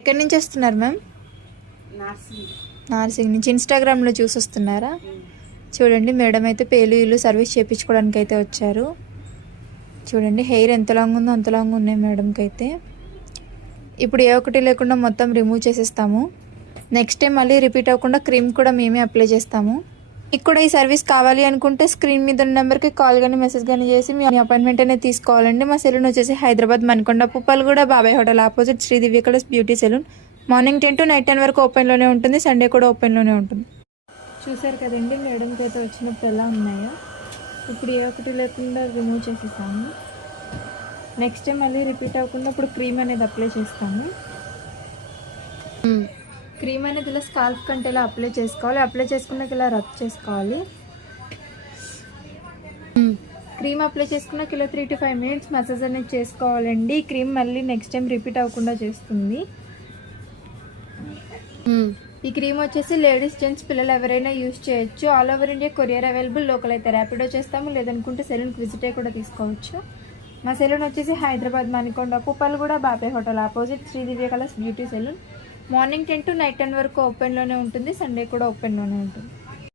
ఎక్కడి నుంచి వస్తున్నారు మ్యామ్? నార్సింగ్ నుంచి. ఇన్స్టాగ్రామ్లో చూసి వస్తున్నారా? చూడండి మేడం అయితే పేలు ఇల్లు సర్వీస్ చేయించుకోవడానికి అయితే వచ్చారు. చూడండి హెయిర్ ఎంత లాంగ్ ఉందో అంత లాంగ్ ఉన్నాయి మేడంకి అయితే. ఇప్పుడు ఏ ఒకటి లేకుండా మొత్తం రిమూవ్ చేసేస్తాము. నెక్స్ట్ టైం మళ్ళీ రిపీట్ అవ్వకుండా క్రీమ్ కూడా మేమే అప్లై చేస్తాము. మీకు కూడా ఈ సర్వీస్ కావాలి అనుకుంటే స్క్రీన్ మీద ఉన్న నెంబర్కి కాల్ కానీ మెసేజ్ కానీ చేసి మీ అపాయింట్మెంట్ అనేది తీసుకోవాలండి. మా సెలూన్ వచ్చేసి Hyderabad Manikonda Puppalaguda Babai hotel opposite Shri Divya colours beauty salon. Morning 10 to night 10 వరకు ఓపెన్లోనే ఉంటుంది. సండే కూడా ఓపెన్లోనే ఉంటుంది. చూసారు కదండి మేడంకి అయితే వచ్చినప్పుడు ఎలా ఉన్నాయో. ఇప్పుడు ఏ ఒకటి లేకుండా రిమూవ్ చేసేసాము. నెక్స్ట్ టైం మళ్ళీ రిపీట్ అవ్వకుండా ఇప్పుడు క్రీమ్ అనేది అప్లై చేస్తాము. క్రీమ్ అనేది ఇలా స్కాల్ప్ కంటే ఇలా అప్లై చేసుకోవాలి. అప్లై చేసుకున్నాక ఇలా రబ్ చేసుకోవాలి. క్రీమ్ అప్లై చేసుకున్నాక ఇలా 3 to 5 minutes మసాజ్ అనేది చేసుకోవాలండి. క్రీమ్ మళ్ళీ నెక్స్ట్ టైం రిపీట్ అవ్వకుండా చేస్తుంది. ఈ క్రీమ్ వచ్చేసి లేడీస్ జెంట్స్ పిల్లలు ఎవరైనా యూజ్ చేయొచ్చు. All over India courier available. Local అయితే ర్యాపిడో చేస్తాము, లేదనుకుంటే సెలూన్కి విజిట్ అయ్యి కూడా తీసుకోవచ్చు. మా సెలూన్ వచ్చేసి Hyderabad Manikonda Puppalaguda Babai hotel opposite Shri Divya colours beauty salon. Morning 10 to night 10 వరకు ఓపెన్లోనే ఉంటుంది. సండే కూడా ఓపెన్లోనే ఉంటుంది.